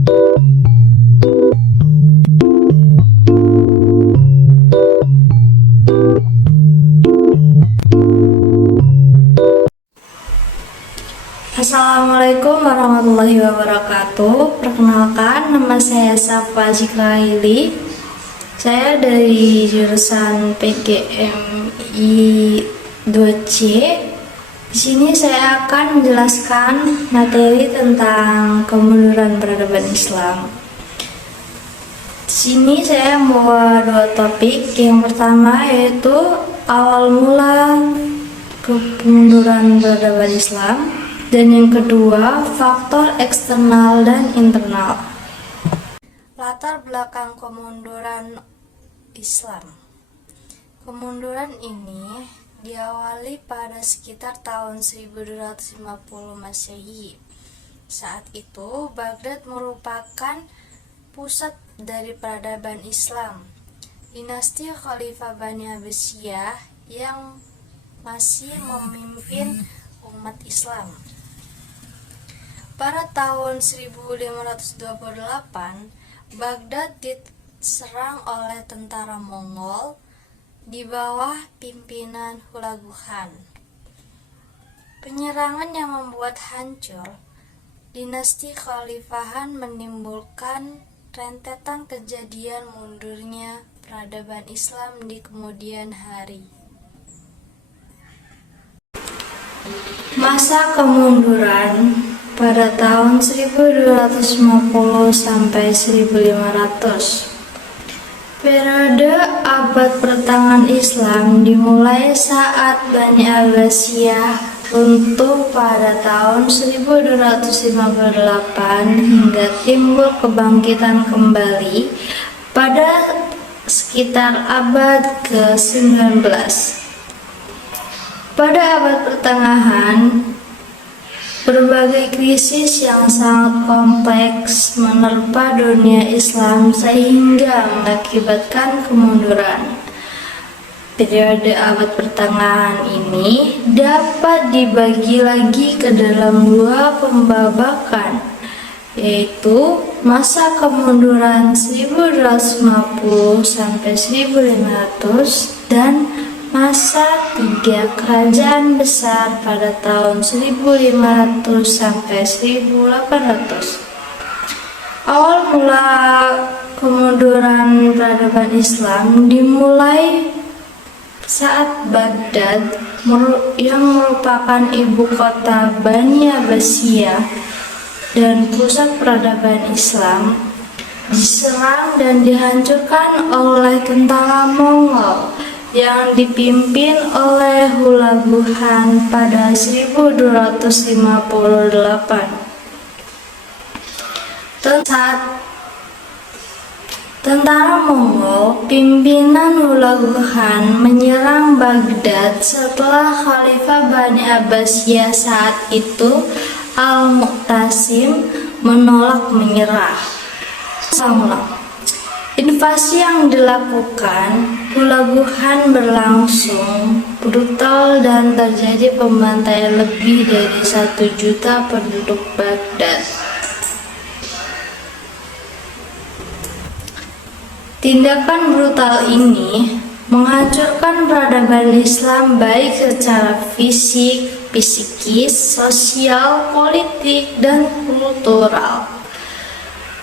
Assalamualaikum warahmatullahi wabarakatuh. Perkenalkan, nama saya Safa Zikraili. Saya dari jurusan PGMI 2C. Di sini saya akan menjelaskan materi tentang kemunduran peradaban Islam. Di sini saya membawa dua topik. Yang pertama yaitu awal mula kemunduran peradaban Islam. Dan yang kedua, faktor eksternal dan internal. Latar belakang kemunduran Islam. Kemunduran ini diawali pada sekitar tahun 1250 Masehi. Saat itu, Baghdad merupakan pusat dari peradaban Islam. Dinasti Khalifah Bani Abbasiyah yang masih memimpin umat Islam. Pada tahun 1528, Baghdad diserang oleh tentara Mongol di bawah pimpinan Hulagu Khan. Penyerangan yang membuat hancur dinasti Khalifahan menimbulkan rentetan kejadian mundurnya peradaban Islam di kemudian hari. Masa kemunduran pada tahun 1250 sampai 1500. Periode abad pertengahan Islam dimulai saat Bani Abbasiyah runtuh pada tahun 1258 hingga timbul kebangkitan kembali pada sekitar abad ke-19. Pada abad pertengahan, berbagai krisis yang sangat kompleks menerpa dunia Islam sehingga mengakibatkan kemunduran. Periode abad pertengahan ini dapat dibagi lagi ke dalam dua pembabakan, yaitu masa kemunduran 1250 sampai 1500 dan masa tiga kerajaan besar pada tahun 1500 sampai 1800. Awal mula kemunduran peradaban Islam dimulai saat Baghdad yang merupakan ibu kota Bani Abbasiyah dan pusat peradaban Islam diserang dan dihancurkan oleh tentara Mongol yang dipimpin oleh Hulagu Khan pada 1258. Saat tentara Mongol pimpinan Hulagu Khan menyerang Baghdad setelah Khalifah Bani Abbasiyah saat itu Al-Mu'tasim menolak menyerah. Invasi yang dilakukan Hulagu Khan berlangsung brutal dan terjadi pembantaian lebih dari 1 juta penduduk Baghdad. Tindakan brutal ini menghancurkan peradaban Islam baik secara fisik, psikis, sosial, politik, dan kultural.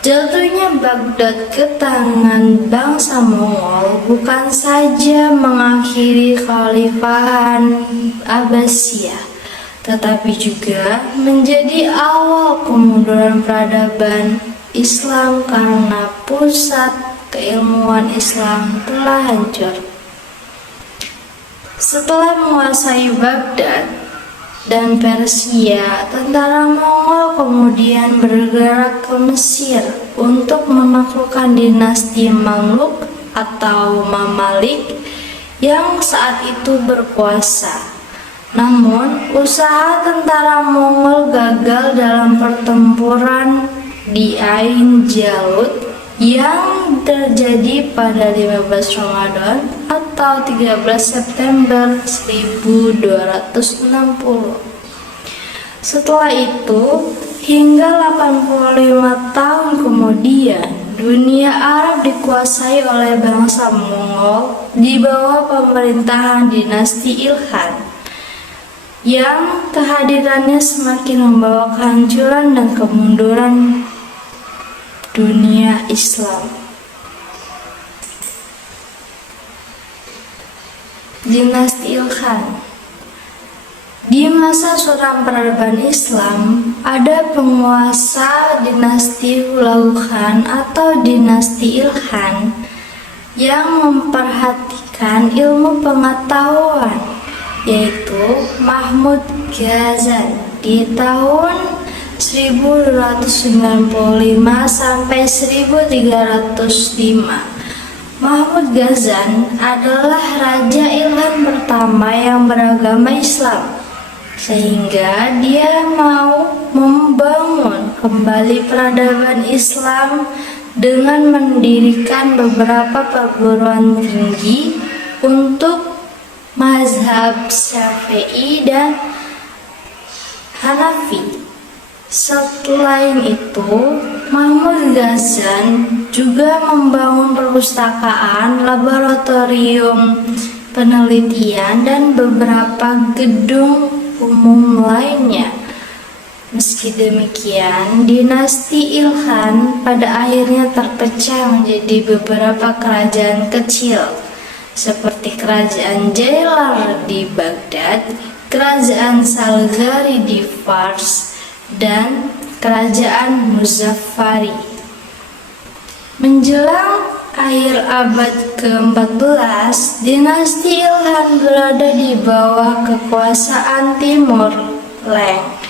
Jatuhnya Baghdad ke tangan bangsa Mongol bukan saja mengakhiri Khalifahan Abbasiyah, tetapi juga menjadi awal kemunduran peradaban Islam karena pusat keilmuan Islam telah hancur. Setelah menguasai Baghdad dan Persia, tentara Mongol kemudian bergerak ke Mesir untuk menaklukkan dinasti Mamluk atau Mamalik yang saat itu berkuasa. Namun, usaha tentara Mongol gagal dalam pertempuran di Ain Jalut yang terjadi pada 15 Ramadan atau 13 September 1260. Setelah itu, Hingga 85 tahun kemudian, dunia Arab dikuasai oleh bangsa Mongol di bawah pemerintahan dinasti Ilkhan, yang kehadirannya semakin membawa kehancuran dan kemunduran dunia Islam. Dinasti Ilkhan. Di masa suram peradaban Islam, ada penguasa dinasti Hulagu Khan atau dinasti Ilkhan yang memperhatikan ilmu pengetahuan, yaitu Mahmud Ghazan di tahun 1295 sampai 1305. Mahmud Ghazan adalah Raja Ilkhan pertama yang beragama Islam, sehingga dia mau membangun kembali peradaban Islam dengan mendirikan beberapa perguruan tinggi untuk mazhab Syafi'i dan Hanafi. Selain itu, Mahmud Ghazan juga membangun perpustakaan, laboratorium penelitian, dan beberapa gedung umum lainnya. Meski demikian, dinasti Ilkhan pada akhirnya terpecah menjadi beberapa kerajaan kecil, seperti kerajaan Jailar di Baghdad, kerajaan Salgari di Fars, dan kerajaan Muzaffari. Menjelang akhir abad ke-14, dinasti Ilkhan berada di bawah kekuasaan Timur Leng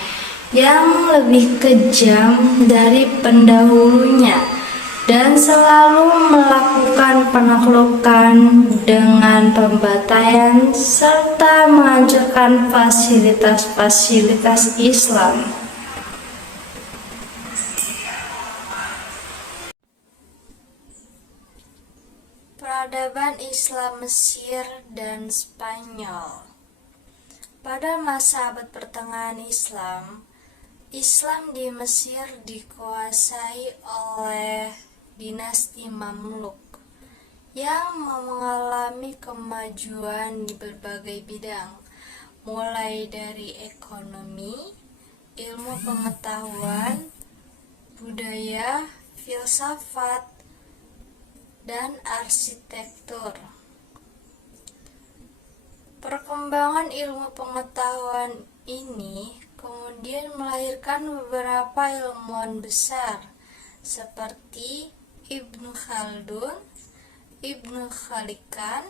yang lebih kejam dari pendahulunya dan selalu melakukan penaklukan dengan pembantaian serta menghancurkan fasilitas-fasilitas Islam. Peradaban Islam Mesir dan Spanyol. Pada masa abad pertengahan Islam di Mesir dikuasai oleh dinasti Mamluk yang mengalami kemajuan di berbagai bidang, mulai dari ekonomi, ilmu pengetahuan, budaya, filsafat, dan arsitektur. Perkembangan ilmu pengetahuan ini kemudian melahirkan beberapa ilmuwan besar seperti Ibnu Khaldun, Ibnu Khalikan,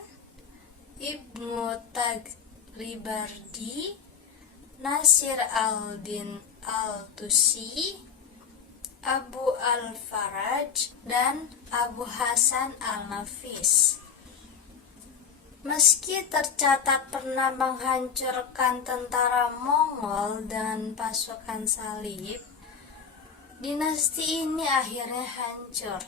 Ibnu Taghribardi, Nasir al-Din al-Tusi, Abu al-Faraj, dan Abu Hasan al-Nafis. Meski tercatat pernah menghancurkan tentara Mongol dan pasukan salib, dinasti ini akhirnya hancur.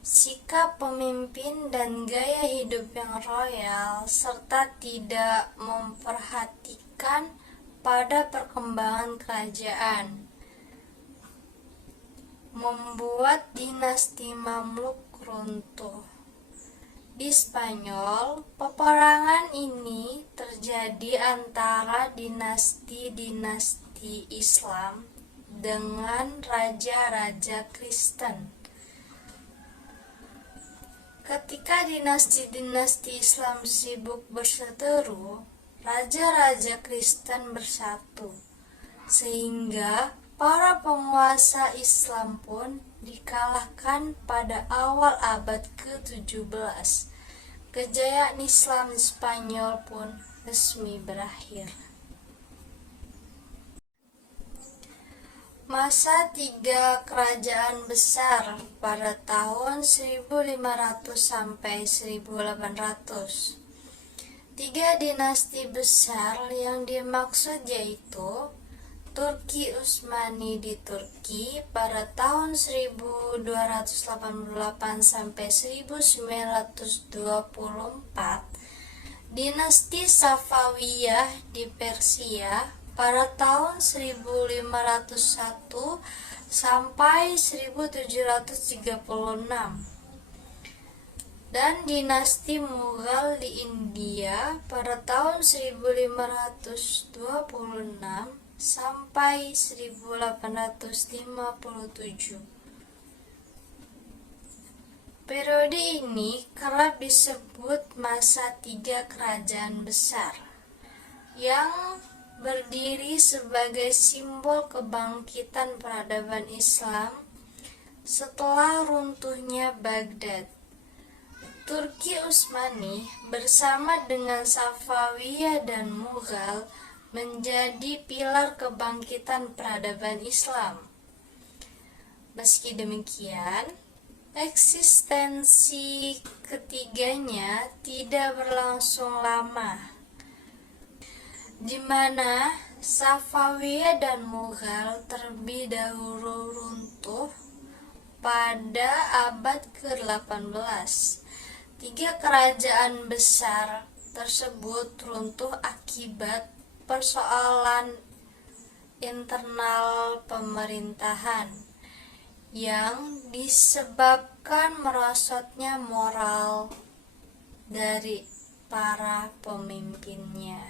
Sikap pemimpin dan gaya hidup yang royal serta tidak memperhatikan pada perkembangan kerajaan membuat dinasti Mamluk runtuh. Di Spanyol, peperangan ini terjadi antara dinasti-dinasti Islam dengan raja-raja Kristen. Ketika dinasti-dinasti Islam sibuk berseteru, raja-raja Kristen bersatu, sehingga para penguasa Islam pun dikalahkan pada awal abad ke-17. Kejayaan Islam di Spanyol pun resmi berakhir. Masa tiga kerajaan besar pada tahun 1500 sampai 1800. Tiga dinasti besar yang dimaksud yaitu Turki Utsmani di Turki pada tahun 1288 sampai 1924, dinasti Safawiyah di Persia pada tahun 1501 sampai 1736, dan dinasti Mughal di India pada tahun 1526 sampai 1857. Periode ini kerap disebut masa tiga kerajaan besar, yang berdiri sebagai simbol kebangkitan peradaban Islam setelah runtuhnya Baghdad. Turki Utsmani bersama dengan Safawiyah dan Mughal menjadi pilar kebangkitan peradaban Islam. Meski demikian, eksistensi ketiganya tidak berlangsung lama, di mana Safawiyah dan Mughal terlebih dahulu runtuh pada abad ke-18. Tiga kerajaan besar tersebut runtuh akibat persoalan internal pemerintahan yang disebabkan merosotnya moral dari para pemimpinnya.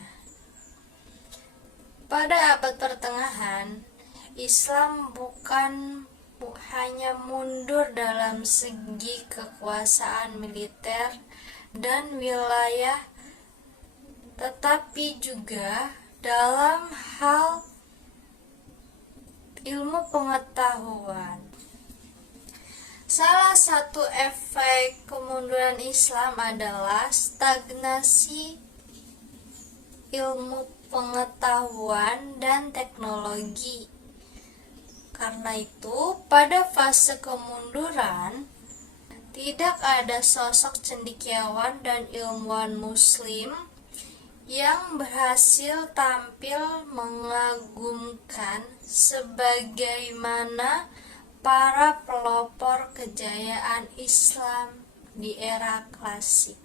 Pada abad pertengahan, Islam bukan hanya mundur dalam segi kekuasaan militer dan wilayah, tetapi juga dalam hal ilmu pengetahuan. Salah satu efek kemunduran Islam adalah stagnasi ilmu pengetahuan dan teknologi. Karena itu, pada fase kemunduran, tidak ada sosok cendekiawan dan ilmuwan Muslim yang berhasil tampil mengagumkan sebagaimana para pelopor kejayaan Islam di era klasik.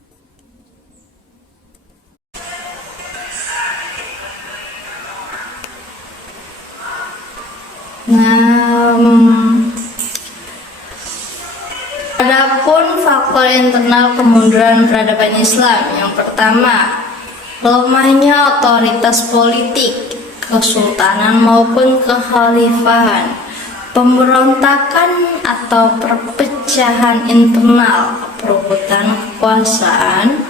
Adapun faktor internal kemunduran peradaban Islam, yang pertama, lemahnya otoritas politik, kesultanan maupun kekhalifahan, pemberontakan atau perpecahan internal, perebutan kekuasaan.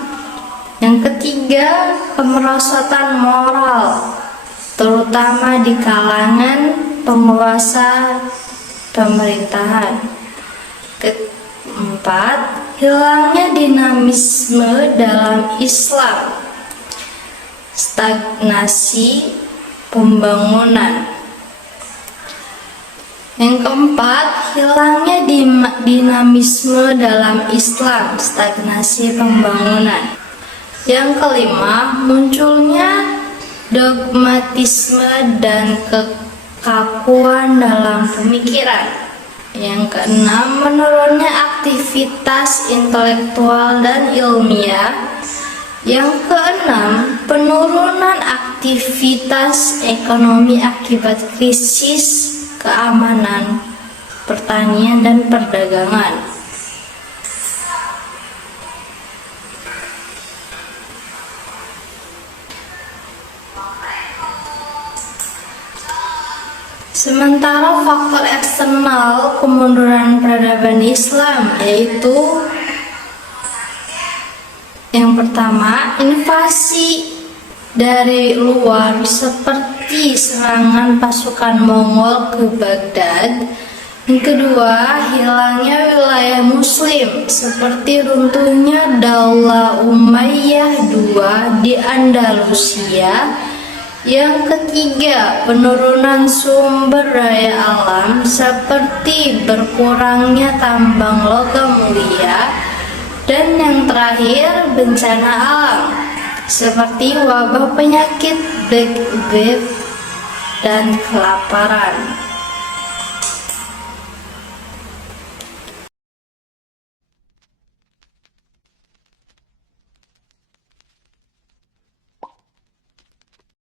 Yang ketiga, kemerosotan moral, terutama di kalangan penguasa pemerintahan. Keempat, hilangnya dinamisme dalam Islam, stagnasi pembangunan. Yang keempat, hilangnya dinamisme dalam Islam, stagnasi pembangunan. Yang kelima, munculnya dogmatisme dan kekakuan dalam pemikiran. Yang keenam, menurunnya aktivitas intelektual dan ilmiah. Yang keenam, penurunan aktivitas ekonomi akibat krisis keamanan, pertanian, dan perdagangan. Sementara faktor eksternal kemunduran peradaban Islam yaitu yang pertama, invasi dari luar seperti serangan pasukan Mongol ke Baghdad. Yang kedua, hilangnya wilayah Muslim seperti runtuhnya Daulah Umayyah II di Andalusia. Yang ketiga, penurunan sumber daya alam seperti berkurangnya tambang logam mulia. Dan yang terakhir, bencana alam seperti wabah penyakit Black Death dan kelaparan.